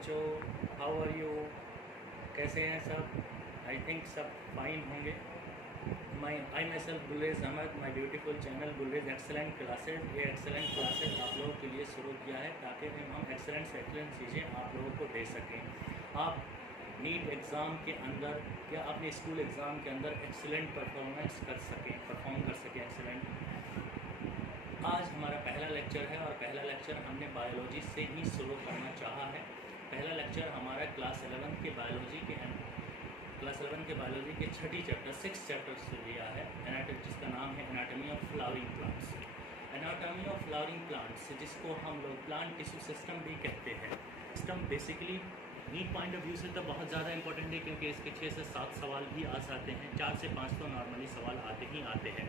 बच्चों, how are you? कैसे हैं सब? आई थिंक सब फाइन होंगे। I myself Gulez Ahmed, my beautiful channel Gulez excellent classes. ये एक्सेलेंट क्लासेज आप लोगों के लिए शुरू किया है ताकि हम एक्सेलेंट से एक्सेलेंट चीज़ें आप लोगों को दे सकें। आप नीट एग्ज़ाम के अंदर या अपने स्कूल एग्ज़ाम के अंदर एक्सेलेंट परफॉर्म कर सकें एक्सेलेंट। आज हमारा पहला लेक्चर है और पहला लेक्चर हमने बायोलॉजी से ही शुरू करना चाहा है। पहला लेक्चर हमारा क्लास 11 के बायोलॉजी के छठी चैप्टर 6 चैप्टर से लिया है, जिसका नाम है anatomy of flowering plants. Anatomy of flowering plants जिसको हम लोग प्लांट टिश्यू सिस्टम भी कहते हैं। System basically NEET point of view से तो बहुत ज़्यादा इंपॉर्टेंट है क्योंकि इसके 6 से 7 सवाल भी आ जाते हैं। 4 से 5 तो नॉर्मली सवाल आते हैं।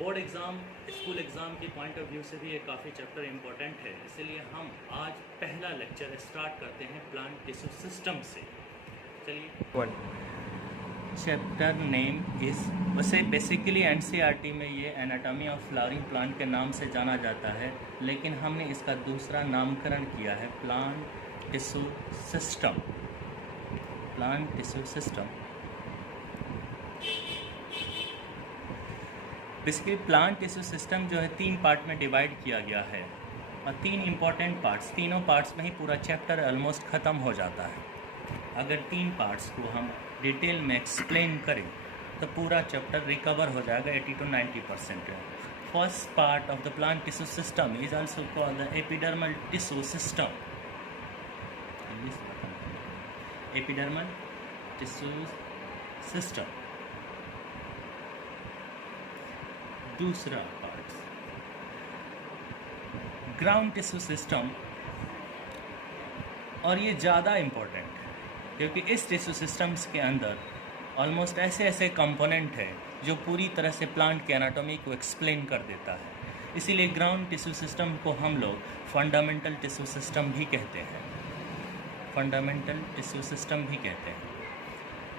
बोर्ड एग्ज़ाम, स्कूल एग्ज़ाम के पॉइंट ऑफ व्यू से भी ये काफ़ी चैप्टर इम्पोर्टेंट है, इसलिए हम आज पहला लेक्चर स्टार्ट करते हैं प्लांट टिश्यू सिस्टम से। चलिए, चैप्टर नेम इज़, वैसे बेसिकली एनसीईआरटी में ये एनाटॉमी ऑफ फ्लावरिंग प्लांट के नाम से जाना जाता है, लेकिन हमने इसका दूसरा नामकरण किया है plant tissue system. Plant tissue system basically plant tissue system जो है 3 पार्ट में डिवाइड किया गया है और 3 इम्पॉर्टेंट पार्ट्स, तीनों पार्ट्स में ही पूरा चैप्टर ऑलमोस्ट ख़त्म हो जाता है। अगर 3 पार्ट्स को हम डिटेल में एक्सप्लेन करें तो पूरा चैप्टर रिकवर हो जाएगा 80 to 90%। First part of the plant tissue system is also called the epidermal tissue system. Epidermal tissue system. दूसरा पार्ट ग्राउंड टिश्यू सिस्टम, और ये ज़्यादा इम्पोर्टेंट है क्योंकि इस टिश्यू सिस्टम्स के अंदर ऑलमोस्ट ऐसे कंपोनेंट है जो पूरी तरह से प्लांट के एनाटॉमी को एक्सप्लेन कर देता है। इसीलिए ग्राउंड टिश्यू सिस्टम को हम लोग फंडामेंटल टिश्यू सिस्टम भी कहते हैं। फंडामेंटल टिश्यू सिस्टम भी कहते हैं।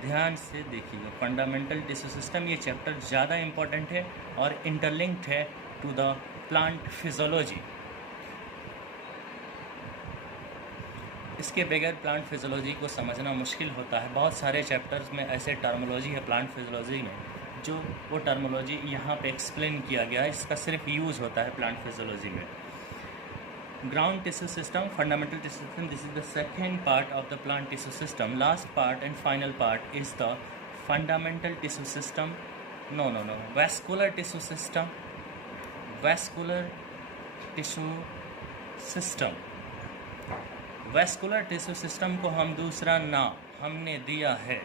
ध्यान से देखिए, फंडामेंटल टिश्यू सिस्टम ये चैप्टर ज़्यादा इम्पॉर्टेंट है और इंटरलिंक्ड है टू द प्लांट फिजियोलॉजी। इसके बगैर प्लांट फिजियोलॉजी को समझना मुश्किल होता है। बहुत सारे चैप्टर्स में ऐसे टर्मोलॉजी है प्लांट फिजियोलॉजी में जो वो टर्मोलॉजी यहाँ पे एक्सप्लेन किया गया है, इसका सिर्फ यूज़ होता है प्लांट फिजियोलॉजी में। Ground tissue system, fundamental tissue system, this is the second part of the plant tissue system. Last part and final part is the fundamental tissue system. No, vascular tissue system. Vascular tissue system. Vascular tissue system को हम दूसरा नाम हमने दिया है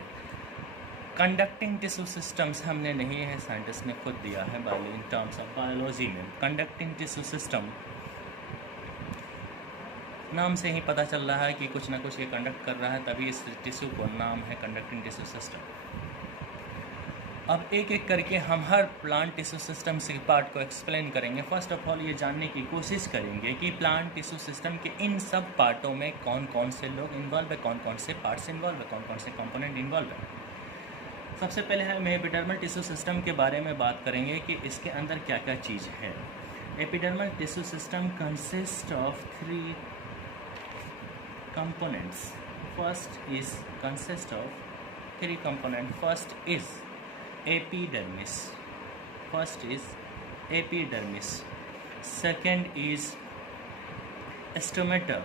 conducting tissue systems. हमने नहीं है, साइंटिस्ट ने खुद दिया है इन टर्म्स ऑफ बायोलॉजी में। कंडक्टिंग टिश्यू सिस्टम नाम से ही पता चल रहा है कि कुछ ना कुछ ये कंडक्ट कर रहा है, तभी इस टिश्यू को नाम है कंडक्टिंग टिश्यू सिस्टम। अब एक एक करके हम हर प्लांट टिश्यू सिस्टम से पार्ट को एक्सप्लेन करेंगे। फर्स्ट ऑफ ऑल ये जानने की कोशिश करेंगे कि प्लांट टिश्यू सिस्टम के इन सब पार्टों में कौन कौन से लोग इन्वॉल्व है, कौन कौन से पार्ट्स इन्वॉल्व है, कौन कौन से कंपोनेंट इन्वॉल्व है। सबसे पहले हम एपिडर्मल टिश्यू सिस्टम के बारे में बात करेंगे कि इसके अंदर क्या क्या चीज़ है। Epidermal tissue system consist of 3 components. First is consist of 3 components. First is epidermis. Second is stomata,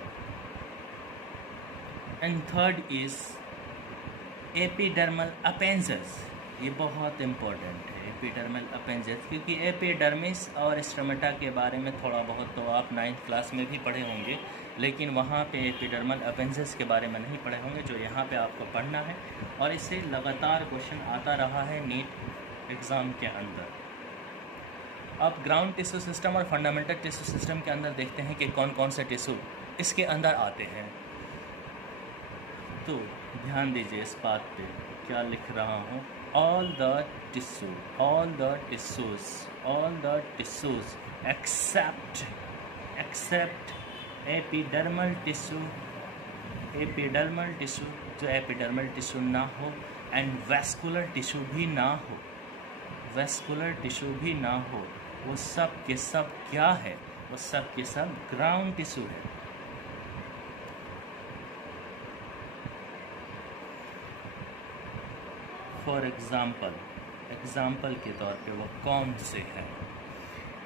and third is epidermal appendages. ये बहुत इम्पोर्टेंट है एपिडर्मल अपेंजेस, क्योंकि एपिडर्मिस और स्टोमेटा के बारे में थोड़ा बहुत तो आप 9th क्लास में भी पढ़े होंगे, लेकिन वहाँ पे एपिडर्मल अपेंजेस के बारे में नहीं पढ़े होंगे, जो यहाँ पे आपको पढ़ना है। और इससे लगातार क्वेश्चन आता रहा है नीट एग्ज़ाम के अंदर। अब ग्राउंड टिश्यू सिस्टम और फंडामेंटल टिश्यू सिस्टम के अंदर देखते हैं कि कौन कौन से टिश्यू इसके अंदर आते हैं। तो ध्यान दीजिए इस बात पे, क्या लिख रहा हूँ। all the tissues except epidermal tissue जो एपिडर्मल टिश्यू ना हो, एंड वैस्कुलर टिश्यू भी ना हो, वो सब के सब क्या है, वो सब के सब ग्राउंड टिश्यू है। फॉर एग्जाम्पल के तौर पे वो कौन से है?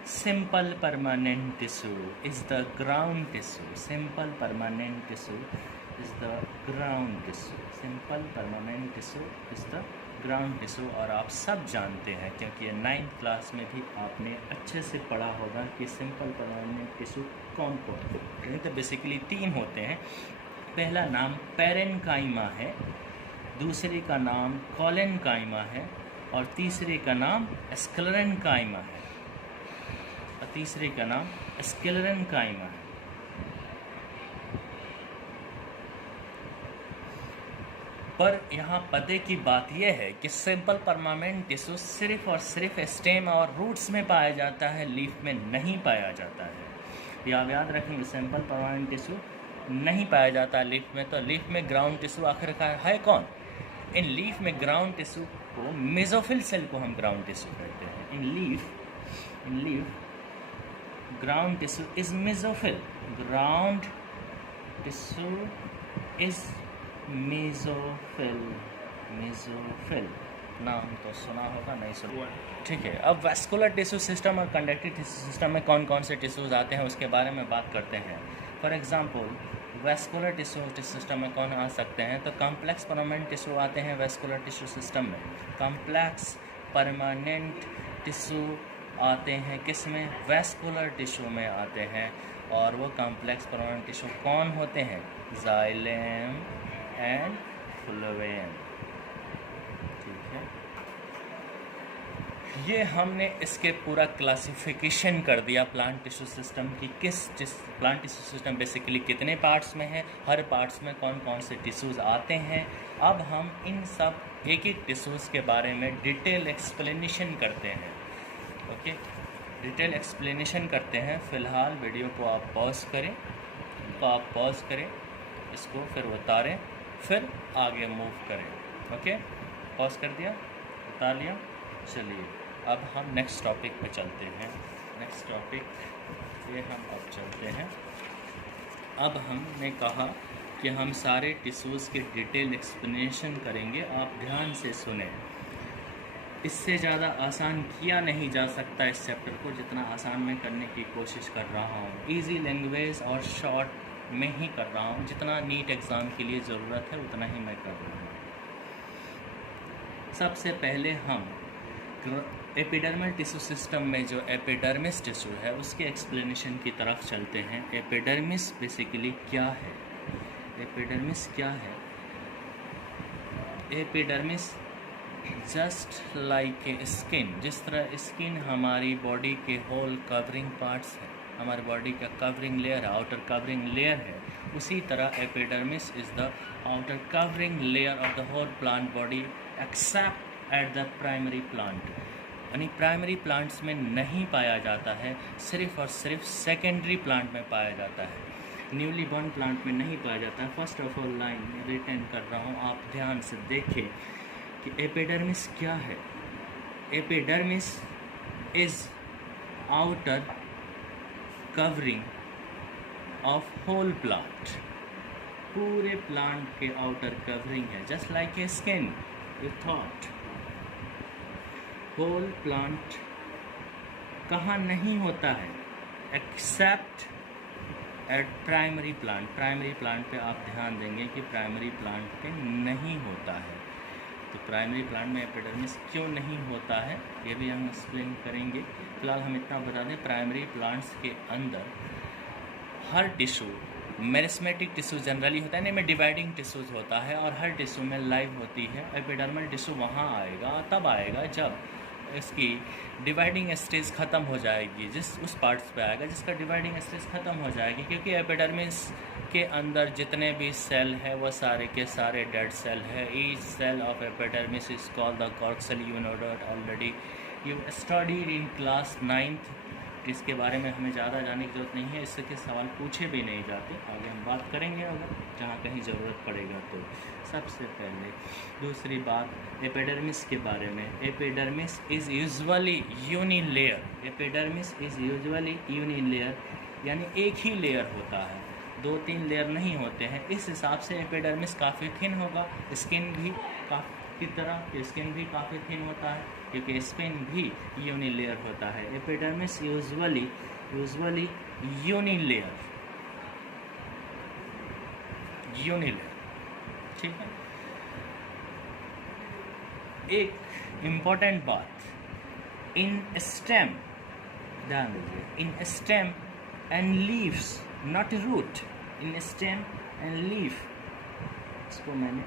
Simple permanent tissue is the ground tissue. Simple permanent tissue is the ground tissue. Simple permanent tissue is the ground tissue. और आप सब जानते हैं क्योंकि ये 9th क्लास में भी आपने अच्छे से पढ़ा होगा कि सिंपल परमानेंट टिश्यू कौन कौन है। तो बेसिकली 3 होते हैं। पहला नाम पैरेन्काइमा है, दूसरे का नाम कोलेन्काइमा है और तीसरे का नाम स्क्लेरेन्काइमा है। तीसरे का नाम स्क्लेरेन्काइमा है। पर यहाँ पते की बात यह है कि सिंपल परमानेंट टिश्यू सिर्फ और सिर्फ स्टेम और रूट्स में पाया जाता है, लीफ में नहीं पाया जाता है। या याद रखेंगे, सिंपल परमानेंट टिश्यू नहीं पाया जाता है लीफ में। तो लीफ में ग्राउंड टिश्यू आखिरकार है कौन? इन लीफ में ग्राउंड टिश्यू को मेसोफिल सेल को हम ग्राउंड टिश्यू कहते हैं। इन leaf ground tissue is mesophyll. Ground tissue is mesophyll. नाम तो सुना होगा, नहीं सुना, ठीक है। अब वैस्कुलर टिश्यू सिस्टम और कंडक्टिव टिश्यू सिस्टम में कौन कौन से टिश्यूज आते हैं उसके बारे में बात करते हैं। For example vascular tissue system में कौन आ सकते हैं? तो कॉम्प्लेक्स परमानेंट टिश्यू आते हैं वैस्कुलर टिश्यू सिस्टम में। कॉम्प्लेक्स परमानेंट टिश्यू आते हैं किस में? वैस्कुलर टिश्यू में आते हैं। और वो कॉम्प्लेक्स परमानेंट टिश्यू कौन होते हैं? जाइलम एंड फ्लोएम, ठीक है। ये हमने इसके पूरा क्लासिफिकेशन कर दिया प्लांट टिश्यू सिस्टम की। प्लांट टिश्यू सिस्टम बेसिकली कितने पार्ट्स में है, हर पार्ट्स में कौन कौन से टिश्यूज़ आते हैं। अब हम इन सब एक एक टिश्यूज़ के बारे में डिटेल एक्सप्लेनेशन करते हैं। ओके, डिटेल एक्सप्लेनेशन करते हैं। फ़िलहाल वीडियो को आप पॉज करें, इसको फिर उतारें, फिर आगे मूव करें। ओके, पॉज कर दिया, उतार लिया। चलिए अब हम नेक्स्ट टॉपिक पे चलते हैं। नेक्स्ट टॉपिक ये हम अब चलते हैं। अब हमने कहा कि हम सारे टिश्यूज़ के डिटेल एक्सप्लेनेशन करेंगे। आप ध्यान से सुने, इससे ज़्यादा आसान किया नहीं जा सकता इस चैप्टर को जितना आसान मैं करने की कोशिश कर रहा हूँ। इजी लैंग्वेज और शॉर्ट में ही कर रहा हूँ। जितना नीट एग्ज़ाम के लिए ज़रूरत है उतना ही मैं कर रहा हूँ। सबसे पहले हम एपिडर्मल टिश्यू सिस्टम में जो एपिडर्मिस टिश्यू है उसके एक्सप्लेनेशन की तरफ चलते हैं। एपिडर्मिस बेसिकली क्या है? एपिडर्मिस क्या है? Epidermis just like a skin. जिस तरह स्किन हमारी बॉडी के होल कवरिंग पार्ट्स है, हमारी बॉडी का कवरिंग लेयर है, आउटर कवरिंग लेयर है, उसी तरह epidermis is the outer covering layer of the whole plant body except at the primary plant. यानी प्राइमरी प्लांट्स में नहीं पाया जाता है, सिर्फ और सिर्फ सेकेंडरी प्लांट में पाया जाता है। न्यूली बॉर्न प्लांट में नहीं पाया जाता है। First of all line return कर रहा हूँ, आप ध्यान से देखें कि एपिडर्मिस क्या है। Epidermis is outer covering of whole plant. पूरे प्लांट के आउटर कवरिंग है, just like a skin. You thought whole plant कहाँ नहीं होता है? Except at primary plant. Primary plant पे आप ध्यान देंगे कि प्राइमरी प्लांट पे नहीं होता है। तो प्राइमरी प्लांट में एपिडर्मिस क्यों नहीं होता है ये भी हम एक्सप्लेन करेंगे। फिलहाल हम इतना बता दें, प्राइमरी प्लांट्स के अंदर हर टिश्यू मेरिस्मेटिक टिश्यू जनरली होता है, नहीं में डिवाइडिंग टिश्यूज होता है और हर टिश्यू में लाइव होती है। एपिडर्मल टिश्यू वहाँ आएगा, तब आएगा जब इसकी डिवाइडिंग स्टेज ख़त्म हो जाएगी, उस पार्ट्स पे आएगा जिसका डिवाइडिंग स्टेज ख़त्म हो जाएगी। क्योंकि एपिडर्मिस के अंदर जितने भी सेल है वो सारे के सारे डेड सेल है। Each cell of epidermis is called the cork cell. You know that already you studied in class 9th। इसके बारे में हमें ज़्यादा जानने की ज़रूरत नहीं है, इसके सवाल पूछे भी नहीं जाते। आगे हम बात करेंगे अगर जहाँ कहीं ज़रूरत पड़ेगा तो। सबसे पहले दूसरी बात एपिडर्मिस के बारे में। Epidermis is usually unilayer. Epidermis is usually unilayer, यानी एक ही लेयर होता है, 2-3 लेयर नहीं होते हैं। इस हिसाब से एपिडर्मिस काफ़ी थिन होगा, स्किन भी की तरह स्किन भी काफ़ी थिन होता है क्योंकि स्किन भी यूनिलेयर होता है। एपिडर्मिस यूजुअली यूनिलेयर, ठीक है। एक इम्पॉर्टेंट बात, इन स्टेम, ध्यान दीजिए, in stem and leaves, not root, in stem and leaf, इसको मैंने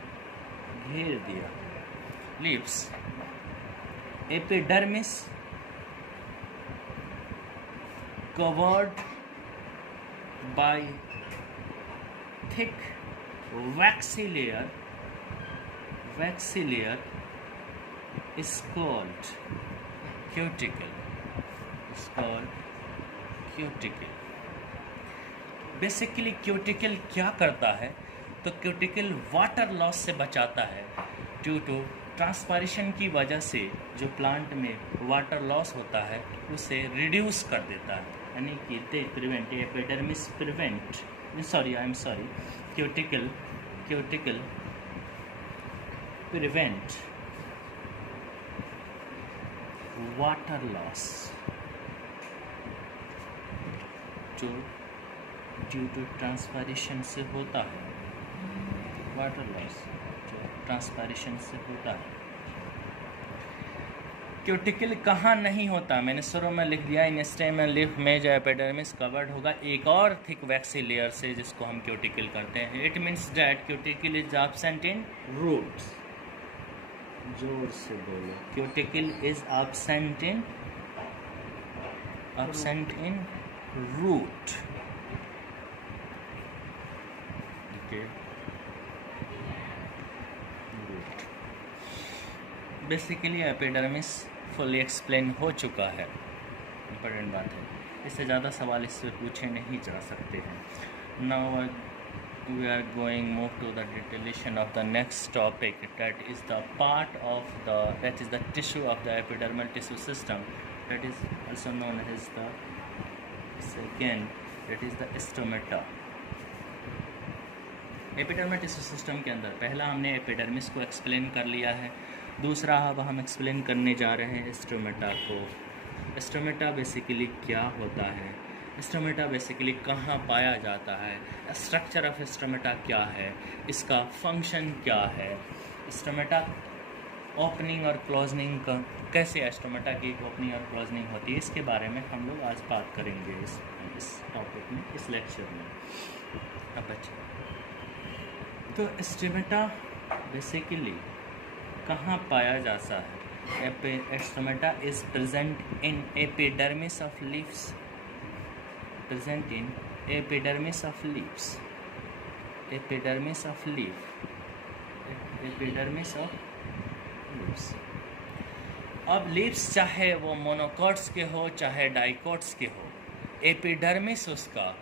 घेर दिया, leaves, epidermis covered by thick waxy layer is called cuticle, basically cuticle क्या करता है, तो क्यूटिकल वाटर लॉस से बचाता है। ड्यू टू ट्रांसपायरेशन की वजह से जो प्लांट में वाटर लॉस होता है उसे रिड्यूस कर देता है, यानी कि they prevent, epidermis prevent, cuticle prevent water loss जो ड्यू टू ट्रांसपायरेशन से होता है, वाटर लॉस जो ट्रांसपायरेशन से होता है। क्यूटिकल कहाँ नहीं होता, मैंने शुरू में लिख दिया, इन स्टेम एंड लीफ में जो एपिडर्मिस कवर्ड होगा एक और थिक वैक्सी लेयर से, जिसको हम क्यूटिकल करते हैं। It means that cuticle is absent in roots, जोर से बोलो, cuticle is absent in root, okay. Basically epidermis fully explain हो चुका है, इम्पोर्टेंट बात है, इससे ज़्यादा सवाल इससे पूछे नहीं जा सकते हैं। Now we are going move to the detailation of the next topic, that is the part of the tissue of the epidermal tissue system, that is also known as the second, that is the stomata. Epidermal tissue system के अंदर पहला हमने epidermis को explain कर लिया है, दूसरा अब हम एक्सप्लेन करने जा रहे हैं स्टोमेटा को। स्टोमेटा बेसिकली क्या होता है, स्टोमेटा बेसिकली कहाँ पाया जाता है, स्ट्रक्चर ऑफ स्टोमेटा क्या है, इसका फंक्शन क्या है, स्टोमेटा ओपनिंग और क्लोजनिंग का, कैसे स्टोमेटा की ओपनिंग और क्लोजनिंग होती है, इसके बारे में हम लोग आज बात करेंगे इस टॉपिक में, इस लेक्चर में। अब अच्छा, तो स्टोमेटा बेसिकली कहाँ पाया जाता है। Stomata is present in epidermis of leaves, epidermis of leaves. अब लीव्स चाहे वो मोनोकॉट्स के हो चाहे डाइकॉट्स के हो, एपिडर्मिस उसका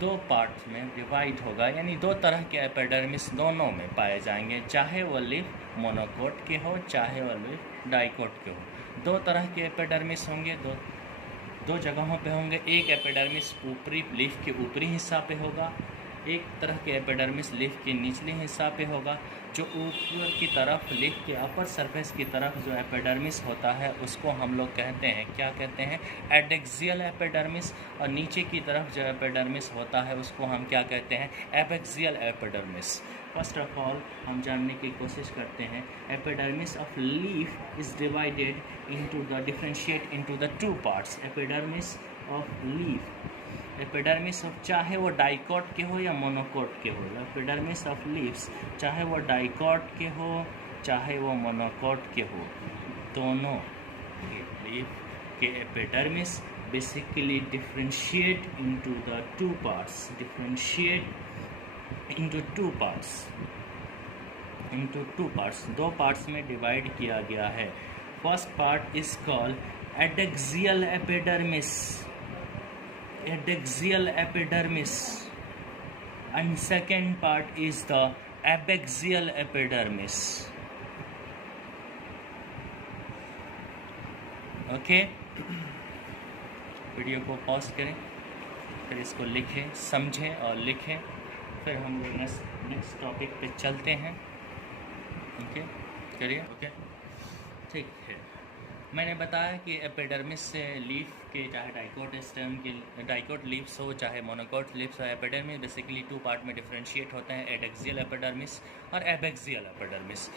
दो पार्ट्स में डिवाइड होगा, यानी दो तरह के एपिडर्मिस दोनों में पाए जाएंगे, चाहे वो लीफ मोनोकोट के हो चाहे वो लीफ डाइकोट के हो। दो तरह के एपिडर्मिस होंगे, दो जगहों पे होंगे। एक एपिडर्मिस ऊपरी लीफ के ऊपरी हिस्सा पे होगा, एक तरह के एपिडर्मिस लीफ के निचले हिस्सा पे होगा। जो ऊपर की तरफ लीफ के अपर सरफेस की तरफ जो एपिडर्मिस होता है उसको हम लोग कहते हैं, क्या कहते हैं, एडेक्सियल एपिडर्मिस। और नीचे की तरफ जो एपिडर्मिस होता है उसको हम क्या कहते हैं, abaxial epidermis. First of all हम जानने की कोशिश करते हैं, epidermis of leaf is divided into the differentiate into the two parts. Epidermis of leaf, epidermis of चाहे वो डाइकॉट के हो या मोनोकॉट के हो, एपिडर्मिस ऑफ लीव्स चाहे वो डाइकॉट के हो चाहे वो मोनोकॉट के हो, दोनों लीफ के epidermis basically differentiate into the two parts, दो पार्ट्स में डिवाइड किया गया है। First part is called adaxial epidermis and second part is the abaxial epidermis. Okay, video को पॉज करें, फिर इसको लिखें, समझें और लिखें, फिर हम लोग नेक्स्ट टॉपिक पे चलते हैं। ओके, करिए। ओके, ठीक है। मैंने बताया कि एपिडर्मिस से लीफ के, चाहे डाइकोट स्टेम की डाइकोट लीव्स हो चाहे मोनोकोट लीव्स हो, एपिडर्मिस बेसिकली 2 पार्ट में डिफरेंशिएट होते हैं, एडेक्सियल एपिडर्मिस और एबेक्सियल एपिडर्मिस।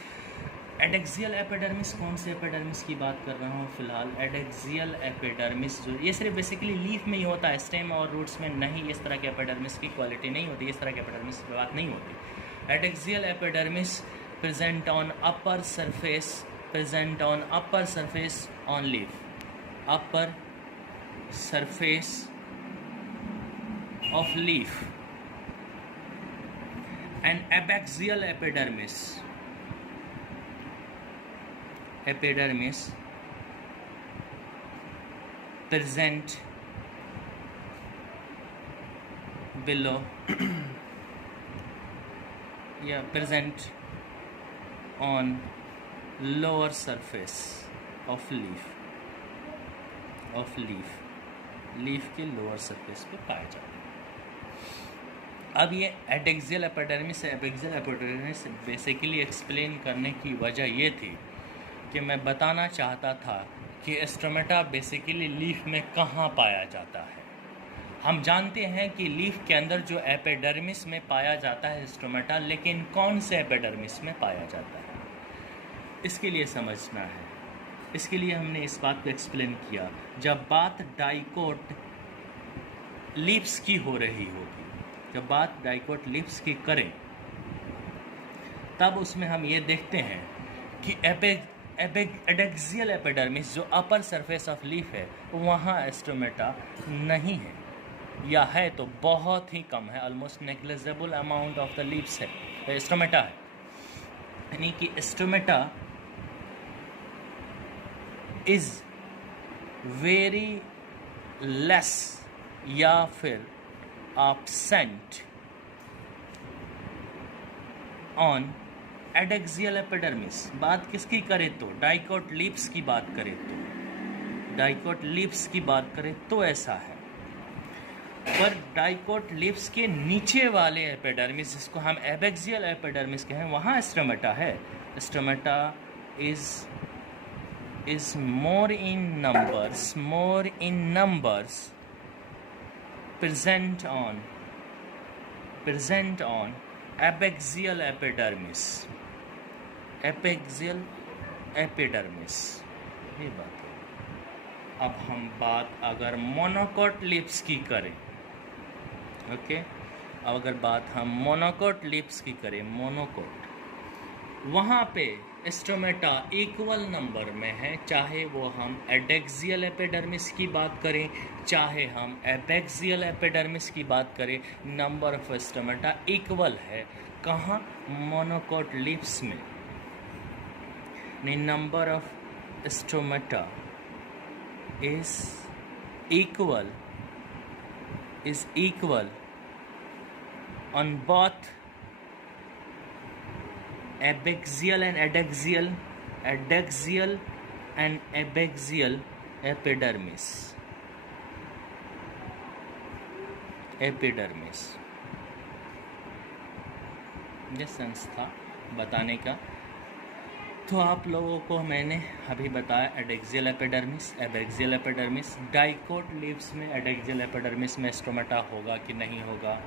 एडेक्सियल एपिडर्मिस, कौन से एपिडर्मिस की बात कर रहा हूँ फिलहाल? एडेक्सियल एपिडर्मिस जो ये सिर्फ बेसिकली लीफ में ही होता है, स्टेम और रूट्स में नहीं। इस तरह के एपिडर्मिस की क्वालिटी नहीं होती, इस तरह के एपिडर्मिस की बात नहीं होती। Adaxial epidermis present on upper surface on leaf, upper surface of leaf, and abaxial epidermis present below present on lower surface of leaf के लोअर सरफेस पे पाया जाता है। अब ये एडेक्सियल एपिडर्मिस से एबेक्सियल एपिडर्मिस बेसिकली एक्सप्लेन करने की वजह ये थी कि मैं बताना चाहता था कि स्टोमेटा बेसिकली लीफ में कहाँ पाया जाता है। हम जानते हैं कि लीफ के अंदर जो एपिडर्मिस में पाया जाता है स्टोमेटा, लेकिन कौन से एपिडर्मिस में पाया जाता है इसके लिए समझना है। इसके लिए हमने इस बात को एक्सप्लेन किया। जब बात डाइकोट लीव्स की हो रही होगी, जब बात डाइकोट लीव्स की करें, तब उसमें हम ये देखते हैं कि एडेक्सियल एपिडर्मिस जो अपर सरफेस ऑफ लीफ है, वहाँ स्टोमेटा नहीं है, या है तो बहुत ही कम है। Almost negligible amount of the leaves है स्टोमेटा है, यानी कि स्टोमेटा इज वेरी लेस या फिर absent ऑन एडेक्सियल एपिडर्मिस। बात किसकी करें तो डाइकोट लीव्स की बात करें तो डाइकोट लीव्स की बात करें तो ऐसा है। पर डाइकोट लीव्स के नीचे वाले एपिडर्मिस, जिसको हम एबेक्सियल एपिडर्मिस कहें, वहाँ स्टोमेटा है। Stomata is more in numbers present on abaxial epidermis ये बात है। अब हम बात अगर मोनोकोट लीव्स की करें, ओके, अब अगर बात हम मोनोकोट लीव्स की करें, मोनोकोट, वहाँ पे स्टोमेटा इक्वल नंबर में है, चाहे वो हम एडेक्सियल एपिडर्मिस की बात करें चाहे हम एबेक्सियल एपिडर्मिस की बात करें, नंबर ऑफ स्टोमेटा इक्वल है। कहाँ? मोनोकोट लीव्स में। Number of stomata is equal on both abaxial and adexial and abaxial epidermis। ये सेंस था बताने का। तो आप लोगों को मैंने अभी बताया adaxial epidermis, abaxial epidermis. Dicot leaves में एडेक्सियल एपिडर्मिस में स्टोमेटा होगा कि नहीं होगा,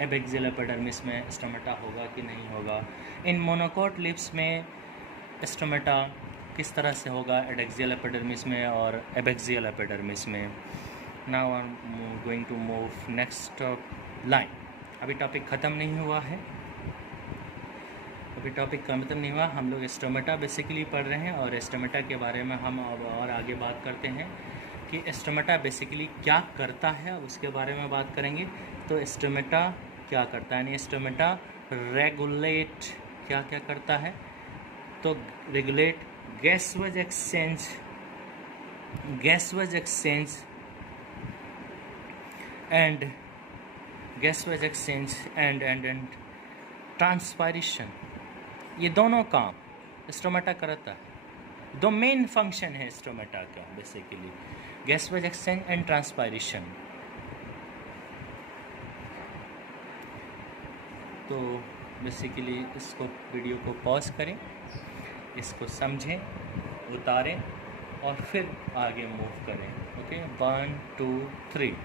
एबेक्सियल एपिडर्मिस में स्टोमेटा होगा कि नहीं होगा। इन मोनोकोट लीव्स में स्टोमेटा किस तरह से होगा, एडेक्सियल एपिडर्मिस में और एबेक्सियल एपिडर्मिस में। Now I am going to move next line. अभी टॉपिक ख़त्म नहीं हुआ है, अभी टॉपिक खत्म नहीं हुआ। हम लोग स्टोमेटा बेसिकली पढ़ रहे हैं और स्टोमेटा के बारे में हम अब और आगे बात करते हैं कि स्टोमेटा बेसिकली क्या करता है, उसके बारे में बात करेंगे। तो स्टोमेटा क्या करता है, यानी स्टोमेटा रेगुलेट क्या क्या करता है, तो रेगुलेट गैसवेज एक्सचेंज एंड ट्रांसपायरेशन। ये दोनों काम स्टोमेटा करता है। दो मेन फंक्शन है स्टोमेटा का बेसिकली, गैसवेज एक्सचेंज एंड ट्रांसपायरेशन। तो बेसिकली इसको वीडियो को पॉज करें इसको समझें, उतारें और फिर आगे मूव करें। ओके, 1 2 3,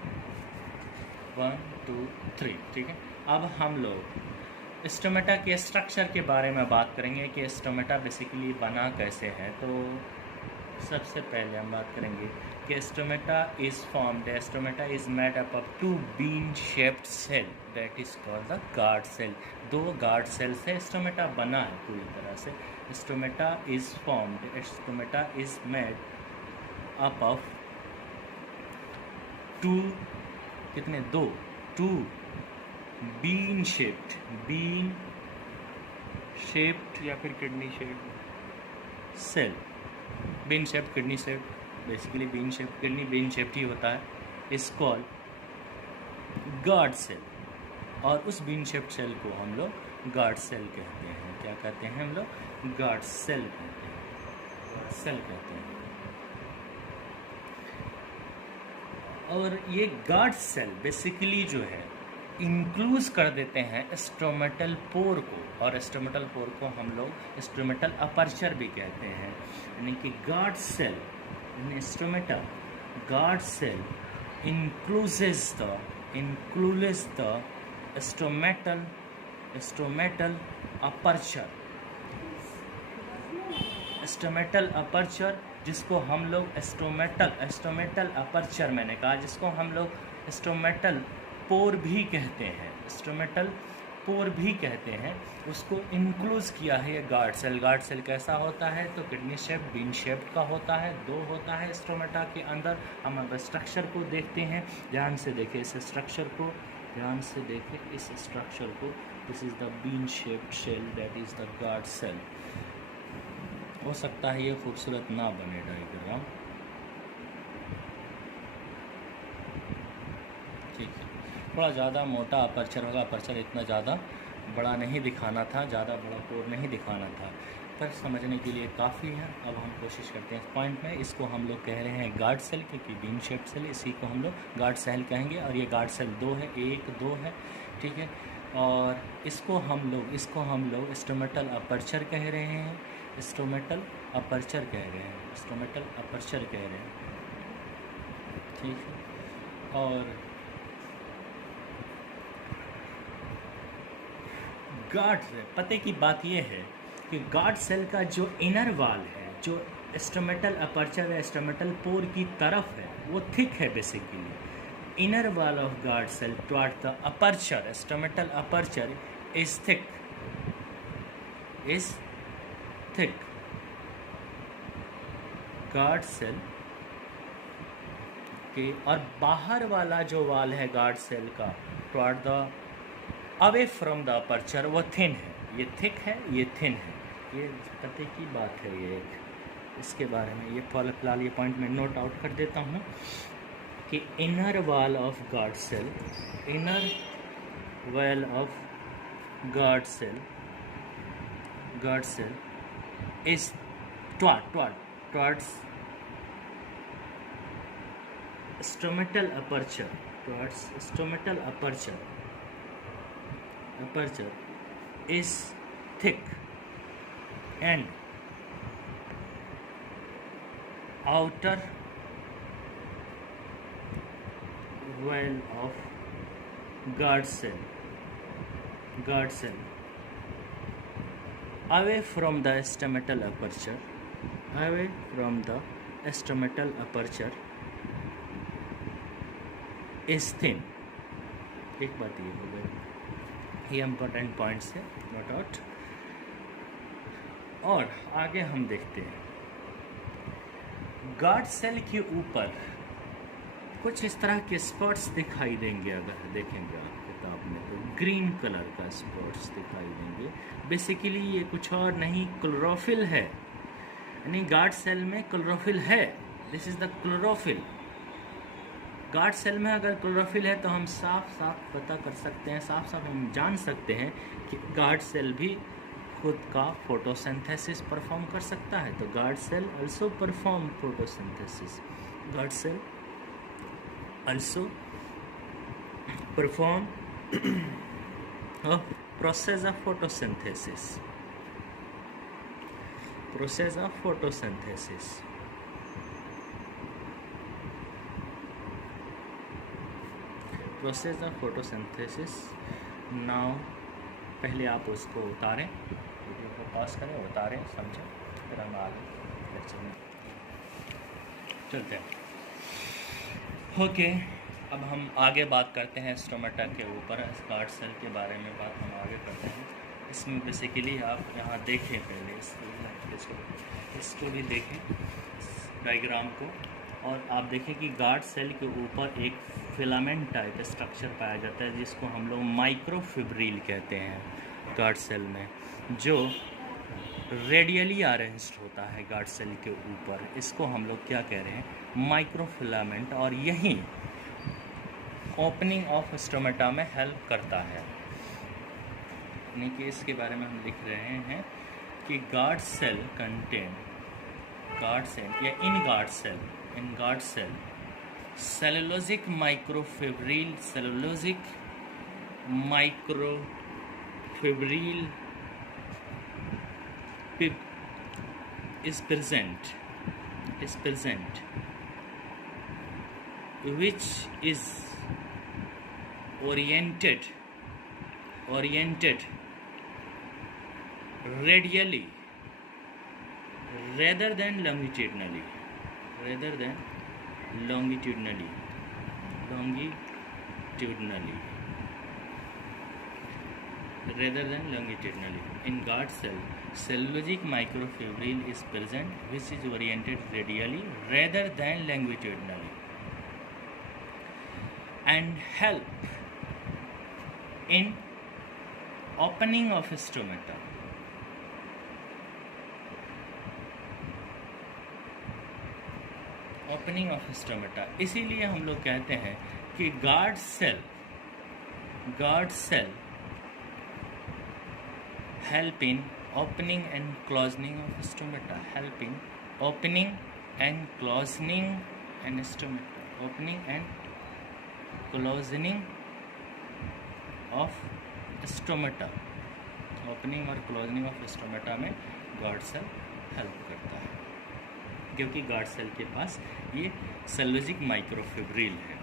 1 2 3, ठीक है। अब हम लोग स्टोमेटा के स्ट्रक्चर के बारे में बात करेंगे कि स्टोमेटा बेसिकली बना कैसे है। तो सबसे पहले हम बात करेंगे कि stomata is formed, stomata is made up of 2 bean shaped cell that is called the guard cell. 2 guard cell से स्टोमेटा बना है पूरी तरह से। Stomata is formed, stomata is made up of 2, कितने, 2 बीन शेप्ड या फिर kidney shape cell. Bean shaped, kidney shaped, basically bean shaped, kidney bean shaped ही होता है। इस कॉल गार्ड सेल, और उस बीन शेप्ड सेल को हम लोग गार्ड सेल कहते हैं। क्या कहते हैं हम लोग? गार्ड सेल कहते हैं, सेल कहते हैं। और ये गार्ड सेल बेसिकली जो है इंक्लूज कर देते हैं स्टोमेटल पोर को, और स्टोमेटल पोर को हम लोग स्टोमेटल अपर्चर भी कहते हैं। यानी कि guard cell in stomata, guard cell includes the stomatal aperture, stomatal aperture, जिसको हम लोग स्टोमेटल अपर्चर मैंने कहा, जिसको हम लोग स्टोमेटल पोर भी कहते हैं, स्टोमेटल पोर भी कहते हैं, उसको इंक्लूज किया है ये गार्ड सेल। गार्ड सेल कैसा होता है? तो किडनी शेप, बीन शेप्ड का होता है, 2 होता है स्टोमेटा के अंदर। हम अब स्ट्रक्चर को देखते हैं, ध्यान से देखें इस स्ट्रक्चर को, ध्यान से देखें इस स्ट्रक्चर को। This is the bean shaped cell that is the guard cell. हो सकता है ये खूबसूरत ना बने डायग्राम, ठीक है, थोड़ा ज़्यादा मोटा अपर्चर होगा, अपर्चर इतना ज़्यादा बड़ा नहीं दिखाना था, ज़्यादा बड़ा पोर नहीं दिखाना था, पर समझने के लिए काफ़ी है। अब हम कोशिश करते हैं इस पॉइंट में। इसको हम लोग कह रहे हैं गार्ड सेल, क्योंकि बीन शेप्ड सेल, इसी को हम लोग गार्ड सेल कहेंगे। और ये गार्ड सेल 2 है, 1 2 है, ठीक है। और इसको हम लोग स्टोमेटल अपर्चर कह रहे हैं, स्टोमेटल अपर्चर कह रहे हैं, स्टोमेटल अपर्चर कह रहे हैं, ठीक है। और गार्ड सेल, पते की बात यह है कि गार्ड सेल का जो इनर वाल है, जो स्टोमेटल अपर्चर है, स्टोमेटल पोर की तरफ है, वो थिक है basically. Inner wall of guard cell toward the aperture, stomatal aperture is thick, guard cell के। और बाहर वाला जो वाल है गार्ड सेल का toward the away from the aperture, वो थिन है। ये थिक है, ये थिन है, ये पते की बात है। ये एक इसके बारे में ये फिलहाल ये पॉइंट मैं नोट आउट कर देता हूँ कि inner wall of guard cell, inner wall of guard cell is towards stomatal aperture, towards stomatal aperture is thick and outer wall of guard cell away from the stomatal aperture is thin। एक बात ये हो गई, ये important points है, note out. और आगे हम देखते हैं गार्ड सेल के ऊपर कुछ इस तरह के स्पॉट्स दिखाई देंगे। अगर देखेंगे आप किताब में तो ग्रीन कलर का स्पॉट्स दिखाई देंगे। बेसिकली ये कुछ और नहीं, क्लोरोफिल है, यानी गार्ड सेल में क्लोरोफिल है। This is the chlorophyll. Guard cell में अगर क्लोरोफिल है तो हम साफ साफ पता कर सकते हैं, साफ साफ हम जान सकते हैं कि गार्ड सेल भी खुद का फोटोसिंथेसिस परफॉर्म कर सकता है। तो guard cell also perform photosynthesis, guard cell also perform a process of photosynthesis. process of photosynthesis. Process of photosynthesis. Now पहले आप उसको उतारें, वीडियो को पॉज करें, उतारें, समझें, फिर हम आगे लेक्चर में चलते हैं। ओके, अब हम आगे बात करते हैं स्टोमेटा के ऊपर, गार्ड सेल के बारे में बात हम आगे करते हैं। इसमें बेसिकली आप यहाँ देखें, पहले इसको भी देखें डायग्राम को, और आप देखें कि गार्ड सेल के ऊपर एक फिलामेंट टाइप स्ट्रक्चर पाया जाता है जिसको हम लोग माइक्रोफिब्रिल कहते हैं गार्ड सेल में, जो रेडियली अरेंज्ड होता है गार्ड सेल के ऊपर। इसको हम लोग क्या कह रहे हैं, माइक्रोफिलामेंट, और यही ओपनिंग ऑफ स्टोमेटा में हेल्प करता है। यानी कि इसके बारे में हम लिख रहे हैं कि guard cell contain, guard cell या in guard cell cellulosic microfibril, cellulosic microfibril is present, which is oriented radially rather than longitudinally, in guard cell cellulosic microfibril is present which is oriented radially rather than longitudinally and help in opening of stomata. Opening of stomata, इसीलिए हम लोग कहते हैं कि guard cell help in opening and closing of stomata, help in opening and closing and stomata, opening and closing of stomata, opening और closing of stomata में guard cell help करता है, क्योंकि गार्ड सेल के पास ये सेलुलोजिक माइक्रोफिब्रिल है।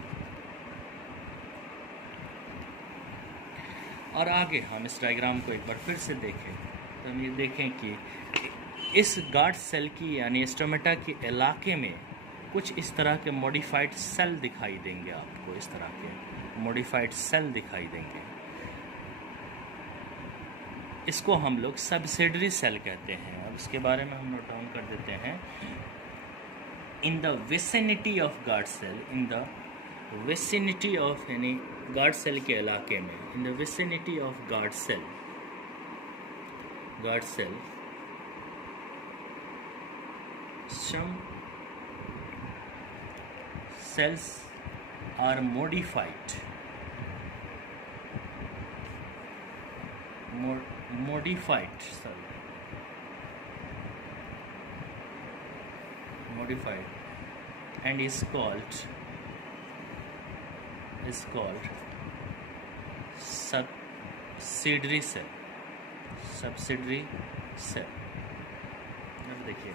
और आगे हम इस डायग्राम को एक बार फिर से देखें तो हम ये देखें कि इस गार्ड सेल की यानी स्टोमेटा के इलाके में कुछ इस तरह के मॉडिफाइड सेल दिखाई देंगे, आपको इस तरह के मॉडिफाइड सेल दिखाई देंगे। इसको हम लोग सब्सिडरी सेल कहते हैं। अब इसके बारे में हम नोट डाउन कर देते हैं। In the vicinity of guard cell, in the vicinity of यानी guard cell के इलाके में, in the vicinity of guard cell some cells are modified and is called subsidiary cell। अब देखिए,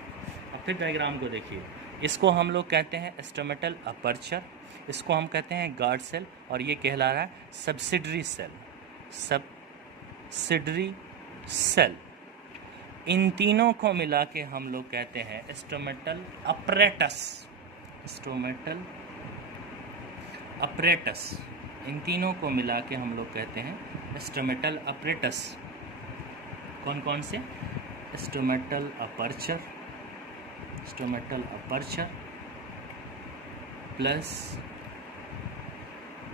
अब फिर डायग्राम को देखिए, इसको हम लोग कहते हैं स्टोमेटल अपर्चर, इसको हम कहते हैं गार्ड सेल, और ये कहला रहा है सब्सिडरी सेल। इन तीनों को मिला के हम लोग कहते हैं स्टोमेटल अपरेटस। इन तीनों को मिला के हम लोग कहते हैं स्टोमेटल अपरेटस। कौन कौन से? Stomatal aperture plus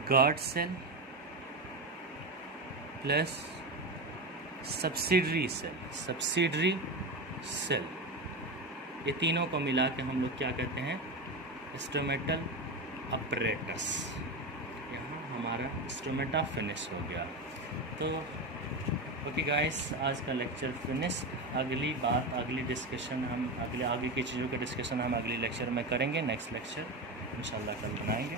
guard cell plus subsidiary cell, ये तीनों को मिला के हम लोग क्या कहते हैं? Stomatal apparatus. यहाँ हमारा स्टोमेटा फिनिश हो गया। तो ओके गाइस, आज का लेक्चर फिनिश। अगली डिस्कशन हम आगे की चीज़ों का डिस्कशन हम अगली लेक्चर में करेंगे। नेक्स्ट लेक्चर इंशाल्लाह कल बनाएंगे।